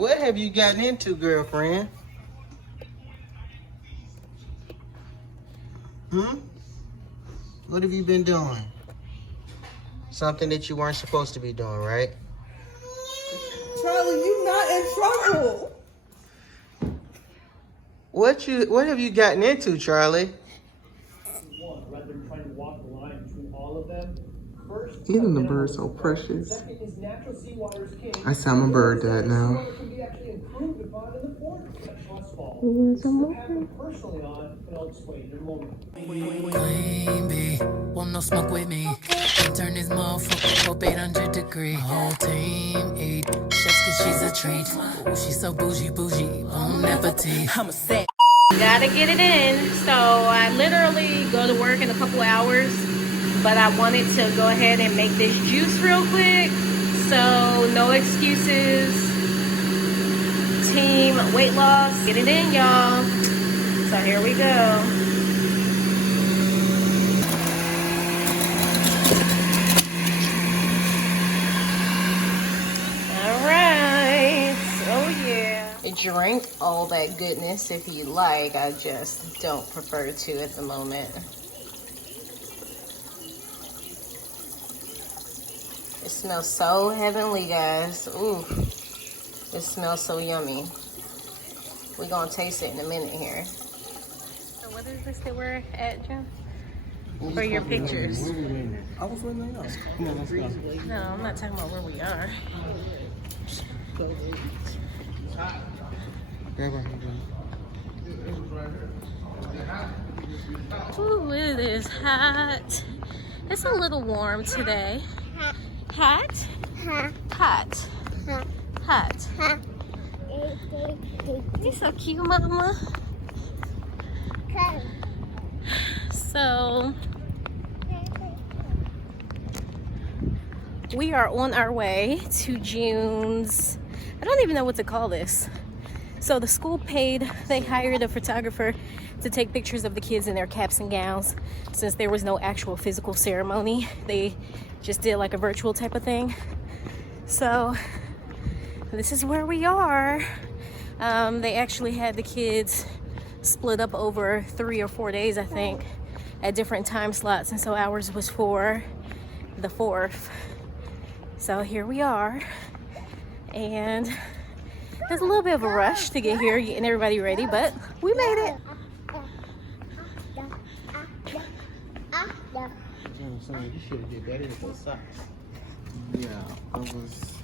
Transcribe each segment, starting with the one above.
What have you gotten into, girlfriend? What have you been doing? Something that you weren't supposed to be doing, right? Charlie, you not in trouble. What have you gotten into, Charlie? Rather than trying to walk the line between all of them. First, Isn't the bird so precious? I say I'm a bird dad now. Queen want no smoke with me. Turn this motherfucker up 800 degrees. Whole team eat chefs cause she's a treat. Ooh, she's so bougie, bon appetit. I'm a set. Gotta get it in. So I literally go to work in a couple hours, but I wanted to go ahead and make this juice real quick. So no excuses. Team weight loss. Get it in, y'all. So here we go. Drink all that goodness if you like. I just don't prefer to at the moment. It smells so heavenly, guys. Ooh, it smells so yummy. We're gonna taste it in a minute here. So what is this that we're at, Jim? For your pictures. I was waiting on us. Come on, let's go. No, I'm not talking about where we are. Ooh, it is hot. It's a little warm today. Hot? Hot. Hot. You're so cute, mama. So, we are on our way to June's, I don't even know what to call this. So the school they hired a photographer to take pictures of the kids in their caps and gowns. Since there was no actual physical ceremony, they just did like a virtual type of thing. So this is where we are. They actually had the kids split up over 3 or 4 days, I think, at different time slots. And so ours was for the 4th. So here we are. And there's a little bit of a rush to get here, getting everybody ready, but we made it. You should have did better with those socks. Yeah, I was.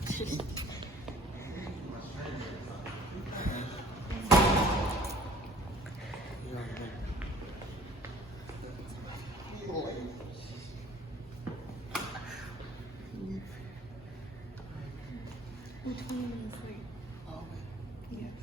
Which one is it? Oh, yes.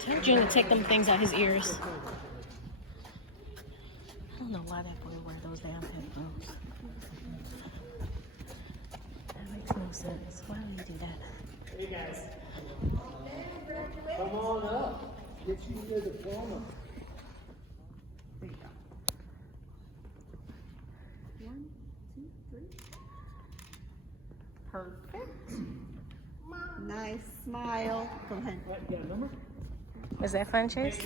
Tell June to take them things out his ears. I don't know why that boy wear those damn headphones. That makes no sense. Why would you do that? Hey guys. Come on up. Get you your diploma. There you go. 1, 2, 3. Perfect. Nice smile. Go ahead. Got a number? Was that fun, Chase?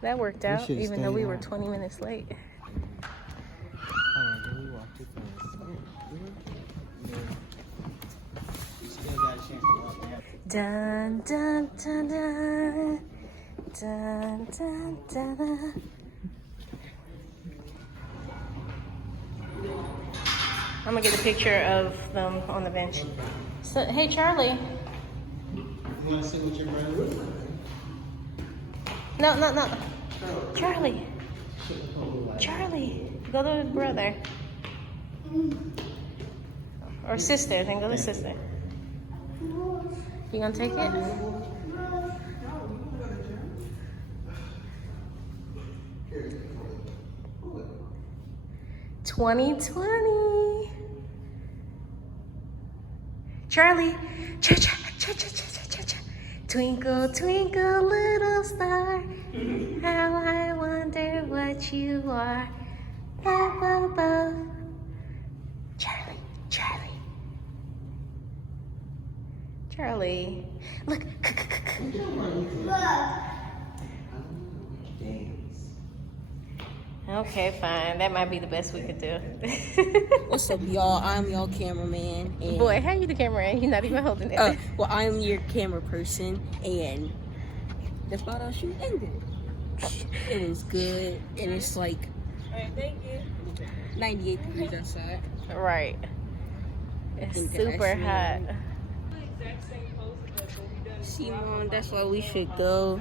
That worked out, even though we were 20 minutes late. Dun dun dun dun dun dun dun dun. I'm gonna get a picture of them on the bench. So, hey Charlie. You want to see what your brother looks like? No. Charlie. Charlie. Go to brother. Or sister. Then go to sister. You gonna take it? 2020. Charlie, cha-cha-cha-cha-cha-cha-cha. Twinkle, twinkle, little star, how I wonder what you are. Up above. Charlie, Charlie. Charlie, look. Okay, fine. That might be the best we could do. What's up, y'all? I'm y'all cameraman. And, Boy, how you the cameraman? You're not even holding it. well, I'm your camera person, and that's about our shoot ended. It was good, and it's like 98 degrees outside. Right. It's think that super actually- hot. See, Mom, that's why we should go.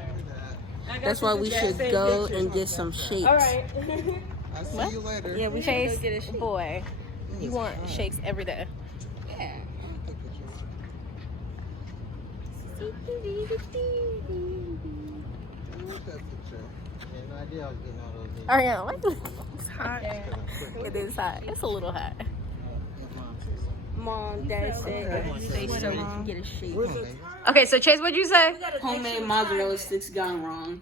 That's why we should go and get some shakes. I'll see you later. Yeah, we should Chase, go get a shake. boy, you want shakes every day. Yeah. Ariana, like it's hot. It is hot. It's a little hot. Mom, Dad said they so we can get a shake. Okay, so Chase, what'd you say? Homemade mozzarella sticks gone wrong.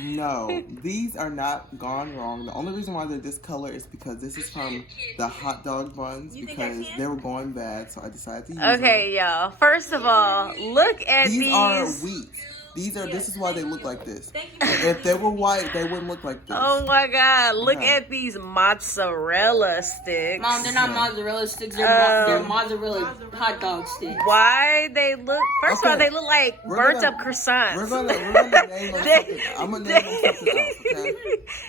No, these are not gone wrong. The only reason why they're this color is because this is from the hot dog buns because they were going bad, so I decided to use them. Okay, y'all. First of all, look at these. These are wheat. This is why they look like this. If they were white, they wouldn't look like this. Oh my God! Look Yeah. at these mozzarella sticks. Mom, they're not mozzarella sticks. They're mozzarella hot dog sticks. Why they look? First of all, Okay. they look like We're burnt gonna- up croissants. We're gonna name them something. I'm gonna name them something else,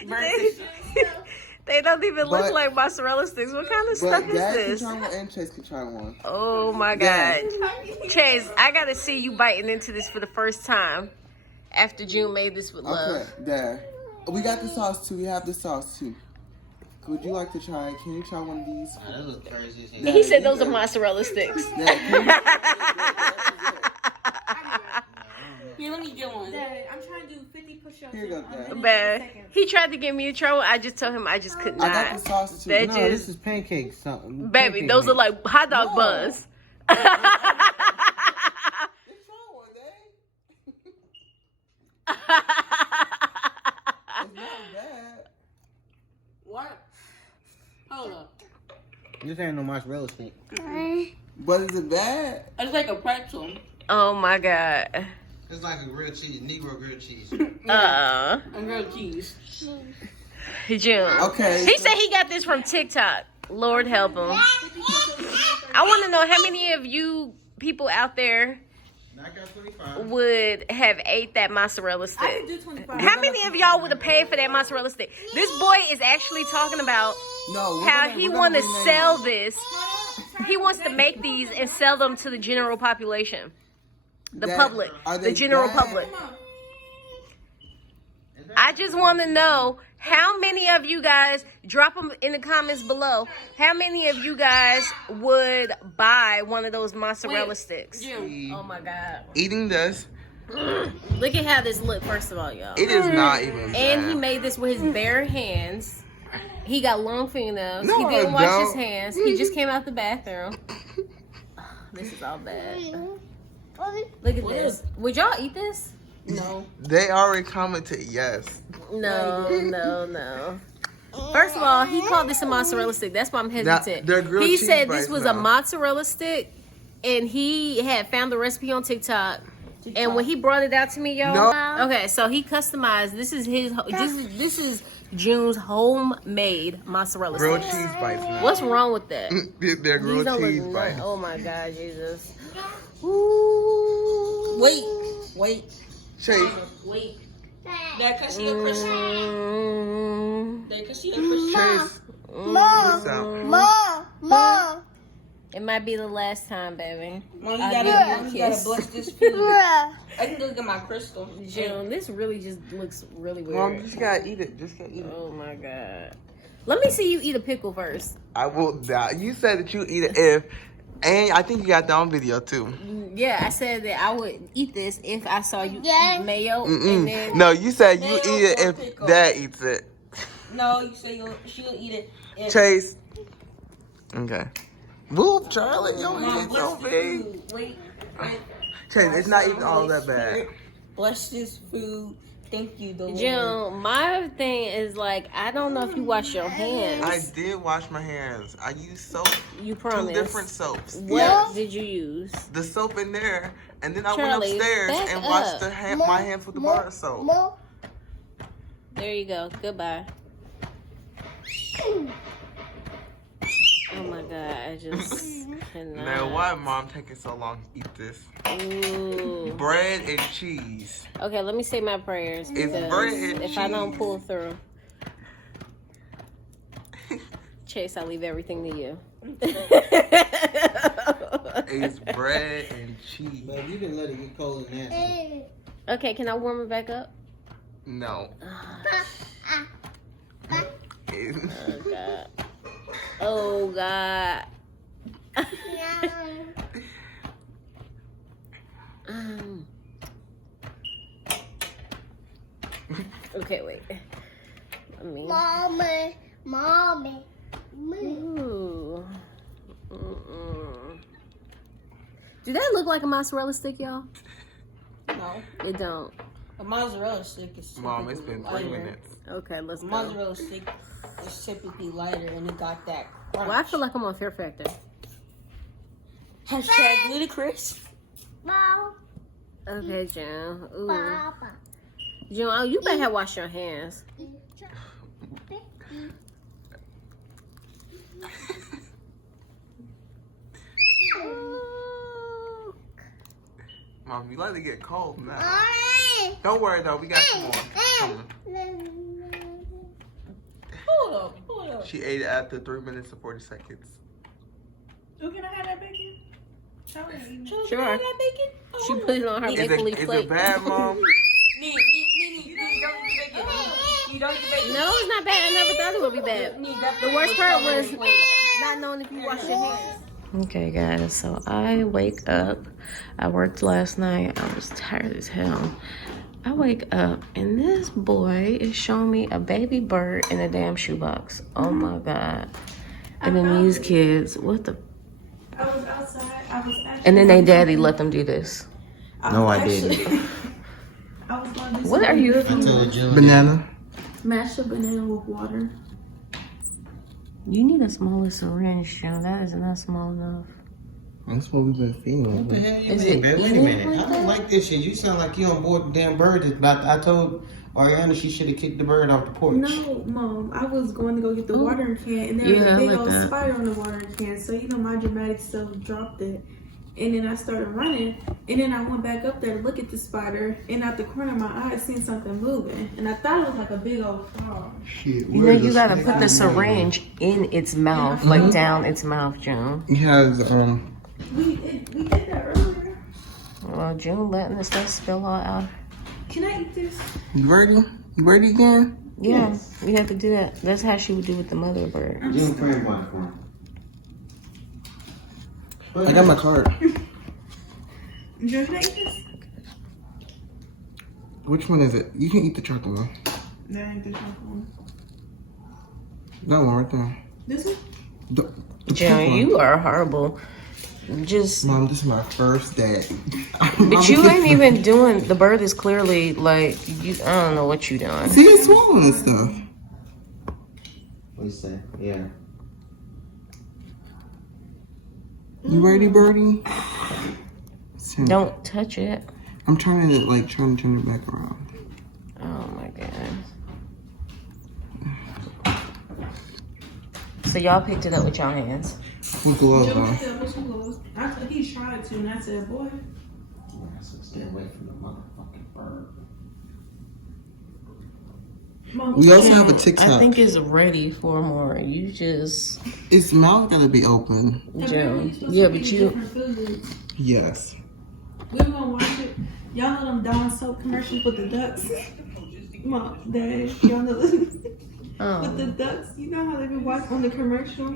okay? They don't even look But- like mozzarella sticks. What kind of stuff But is Dad this? can try one and Chase can try one. Oh my Yeah. God. Chase, I gotta see you biting into this for the first time after June made this with love. Okay, Dad. We got the sauce too. We have the sauce too. Would you like to try? Can you try one of these? That look crazy as hell. Dad, He said you those are can- mozzarella sticks. Dad, can Here, let me get one. I'm trying to do 50 push-ups. Here you go, Dad. But he tried to get me in trouble. I just told him I just could I got the not. sauce too. That No, just, this is pancake something. baby, pancake those are mix. like hot dog No. buns. Just try one, Dad. It's not bad. What? Hold up. This ain't no mozzarella stick. But is it bad? It's like a pretzel. Oh my God. It's like a grilled cheese, Negro grilled cheese. And grilled cheese. June. Okay. He said he got this from TikTok. Lord help him. I want to know how many of you people out there Knock out 25. would have ate that mozzarella stick. I can do 25. How many of y'all would have paid for that mozzarella stick? This boy is actually talking about No. how he want to sell this. He wants to make these and sell them to the general population. The Dad, public. are The they general bad? public. I just want to know how many of you guys, drop them in the comments below, how many of you guys would buy one of those mozzarella sticks? Oh my God. Eating this, Look at how this look, first of all, y'all. it is not even bad. And he made this with his bare hands. He got long fingernails. No, he didn't I wash his don't. hands. He just came out the bathroom. This is all bad. Look at this. Would y'all eat this? No. They already commented yes. No. First of all, he called this a mozzarella stick. That's why I'm hesitant. they're grilled He cheese said this bites was now. a mozzarella stick, and he had found the recipe on TikTok. And when he brought it out to me, y'all. No. Okay, so he customized. This is his. This is June's homemade mozzarella Grilled stick. cheese bites now. What's wrong with that? They're These grilled don't cheese look bites. Oh my God, Jesus. Ooh. Wait. Chase, Dad, can I see your crystal? Mm. Dad, can I see your crystal? Chase, this out. It might be the last time, baby. Mom, you I gotta, give you you a gotta kiss. bless this food. I can look at my crystal. June, this really just looks really weird. Mom, just gotta eat it. Just gotta eat it. Oh my God. Let me see you eat a pickle first. I will die. You said that you eat it if, and I think you got that on video too. Yeah, I said that I would eat this if I saw you eat mayo and then No, you said you Mayo eat it or if pickle? Dad eats it. No, you say she'll eat it. Chase. Okay. Whoop, Charlie, your Mom, head so bless the big. food. Wait. Chase, it's not even all that bad. Bless this food. Thank you, the Lord. June, my thing is like, I don't know if you wash your hands. I did wash my hands. I used soap. You promise. 2 different soaps. What Yes. did you use? The soap in there, and then I Charlie, went upstairs back and up. washed my hands with the bar soap. There you go. Goodbye. Oh my God, I just cannot. Now, why Mom taking so long to eat this? Ooh. Bread and cheese. Okay, let me say my prayers. It's because bread and if I don't cheese. pull through, Chase, I leave everything to you. It's bread and cheese. But you didn't let it get cold and nasty. Okay, can I warm it back up? No. Oh God. Okay, wait. I mean, Mommy. ooh. Do that look like a mozzarella stick, y'all? No. It don't. A mozzarella stick is Mom, it's been 3 lighter. minutes. Okay, let's A go. mozzarella stick is typically lighter and it got that crunch. Well, I feel like I'm on Fear Factor. Hashtag ludicrous. Mom. Okay, June. Ooh. Papa. June, oh, you better have washed your hands. Mom, you let it get cold now. Don't worry though, we got some more coming. Hold up. She ate it after 3 minutes and 40 seconds. Who can I have that bacon? Charlie, Sure. can I have that bacon? Oh, She put it on her Is maple it, leaf is plate. it bad, Mom? You don't eat the bacon. You don't eat the bacon. No, it's not bad. I never thought it would be bad. The worst part was not knowing if you wash your hands. Okay, guys, so I wake up. I worked last night. I was tired as hell. I wake up, and this boy is showing me a baby bird in a damn shoebox. Oh, my God. And then these kids, what the... I was outside. I was actually. And then they daddy let them do this. No, I didn't. I was going to do What are you... I told June. Banana. Mash a banana with water. You need a smaller syringe, Joe. That is not small enough. That's what we've been feeling. What the hell you Is mean, it man? Wait a eating minute. like I don't that? like this shit. You sound like you on board the damn bird. I told Ariana she should have kicked the bird off the porch. No, Mom. I was going to go get the Ooh. watering can, and there was Yeah, a I big like old that. spider on the watering can. So, you know, my dramatic self dropped it. And then I started running. And then I went back up there to look at the spider. And out the corner of my eye, I seen something moving. And I thought it was like a big old frog. Shit, You know, you gotta put the syringe in its mouth, like down its mouth, June. He has, We did that earlier. Well, June letting the stuff spill all out. Can I eat this? you ready? You ready again? Yeah, we have to do that. That's how she would do with the mother bird. June cream one for him. I got my card. Joe, can I eat this? Which one is it? You can eat the chocolate one. That ain't the chocolate one. That one right there. This one? The June, you are horrible. Just, Mom, this is my first day. but you ain't even doing. The bird is clearly like you. I don't know what you doing. See, it's swollen and stuff. What you say? Yeah. You ready, Birdie? Don't touch it. I'm trying to turn it back around. Oh my god. So y'all picked it up with y'all hands. With gloves Joe on. said, "What's your gloves?" I thought he tried to, and I said, "Boy." So stay away from the motherfucking bird. Mom, We also have a I TikTok. think it's ready for more. You just, Its mouth gotta be open. June. Yeah, but you. Yes. We were gonna watch it. Y'all know them Dawn soap commercials with the ducks? Mom, Dad, y'all know with the Oh. ducks. You know how they be watching on the commercial?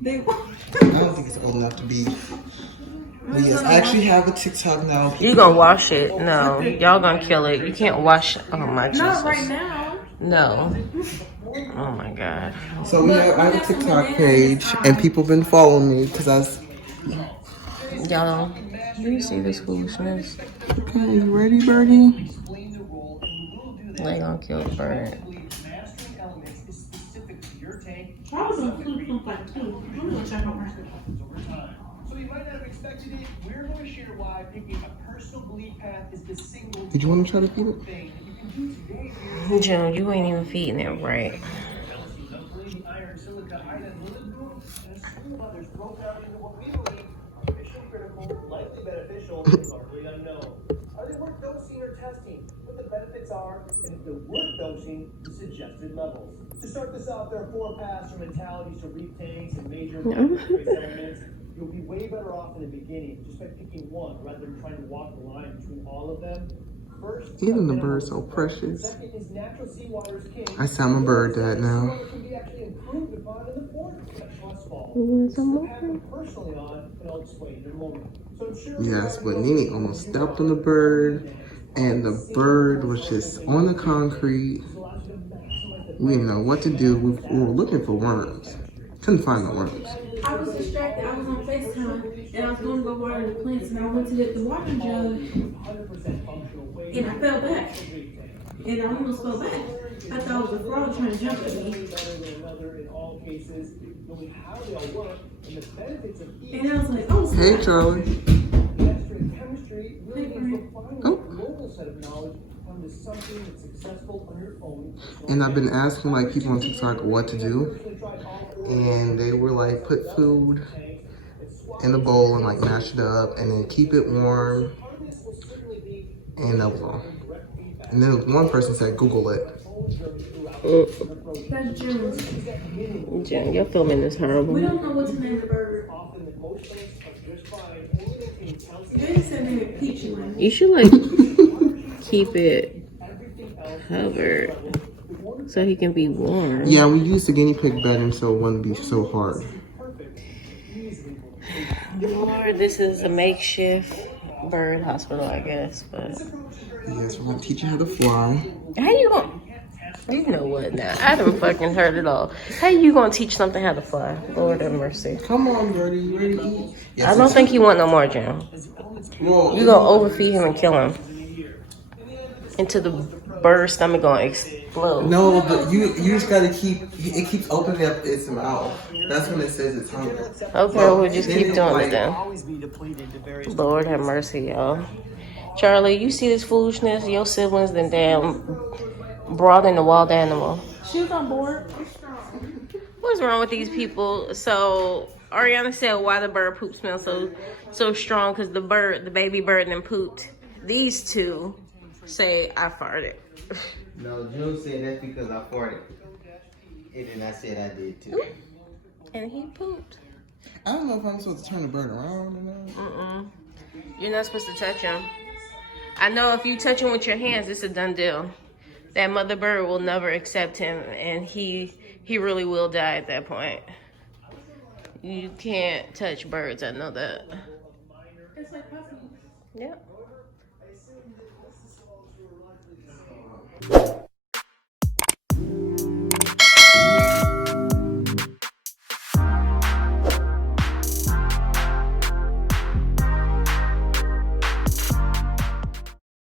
They I don't think it's old enough to be. But yes, I actually have a TikTok now. You gonna wash it? No, y'all gonna kill it. You can't wash. Oh my Jesus. not right now. No. Oh my God. So I have a TikTok page, and people been following me because I was. Y'all, do you see this foolishness? Okay, you ready, Birdie? They gonna kill the bird. I was on food from like 2. I'm gonna check on her. So you might not have expected it. We're going to share why picking a personal belief path is the single Did you want to try to feed it? thing that you can do today for your June, you ain't even feeding it right. iron, silica, iodine, molybdenum, and a slew of others broke down into what we believe are mission critical, likely beneficial, and largely unknown. Are they worth dosing or testing? What the benefits are, and if they're worth dosing, the suggested levels. To start this off, there are 4 paths from mentalities to reef tanks and major trace elements. You'll be way better off in the beginning just by picking one rather than trying to walk the line between all of them. First, Isn't the bird so precious? second is natural seawater's king. I sound my bird dad now. Can be actually improved upon in the form of a trust fall. want some This is a path I'm personally on, and I'll explain in a moment. So I'm sure Yes, but Nene almost stepped on the bird, and the bird was just on the concrete. We didn't know what to do. We were looking for worms. Couldn't find no worms. I was distracted. I was on FaceTime and I was going to go water the plants and I went to hit the water jug and I fell back. And I almost fell back. I thought it was a frog trying to jump at me. And I was like, oh, Hey, snap. Charlie. Oh. And I've been asking like people on TikTok what to do, and they were like, put food in the bowl and like mash it up, and then keep it warm, and that was all. And then one person said, Google it. That's June. June, your filming is horrible. We don't know what to name the bird. They said name it Peach one. You should like keep it covered so he can be warm. Yeah, we used the guinea pig bedding so it wouldn't be so hard. Lord, this is a makeshift bird hospital, I guess. But Yes, we're gonna teach you how to fly. how you gonna? You know what now? I done fucking heard it all. How you gonna teach something how to fly? Lord have mercy. Come on, Birdie, you ready to eat? Yes, I don't think he want no more, Jim. Well, You gonna overfeed him and kill him. Until the bird's stomach gonna explode. no, but you just gotta keep. It keeps opening up its mouth. That's when it says it's hungry. Okay, we'll just keep doing like, it then. always be depleted to various Lord have mercy, y'all. Charlie, you see this foolishness? Your siblings then damn brought in the wild animal. She was on board. What's wrong with these people? So Ariana said why the bird poop smells so strong because the baby bird then pooped. These two say I farted. No, June said that's because I farted. And then I said I did too. And he pooped. I don't know if I'm supposed to turn the bird around or not. You're not supposed to touch him. I know if you touch him with your hands, it's a done deal. That mother bird will never accept him, and he really will die at that point. You can't touch birds, I know that. It's like puppies. Yep.